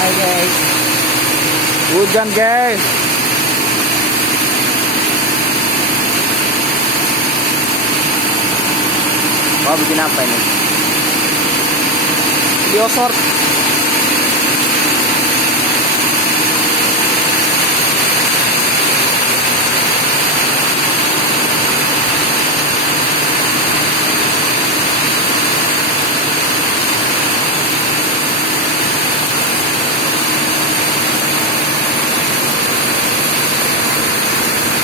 Hi guys. Hujan guys. Bikin apa ini? Video short.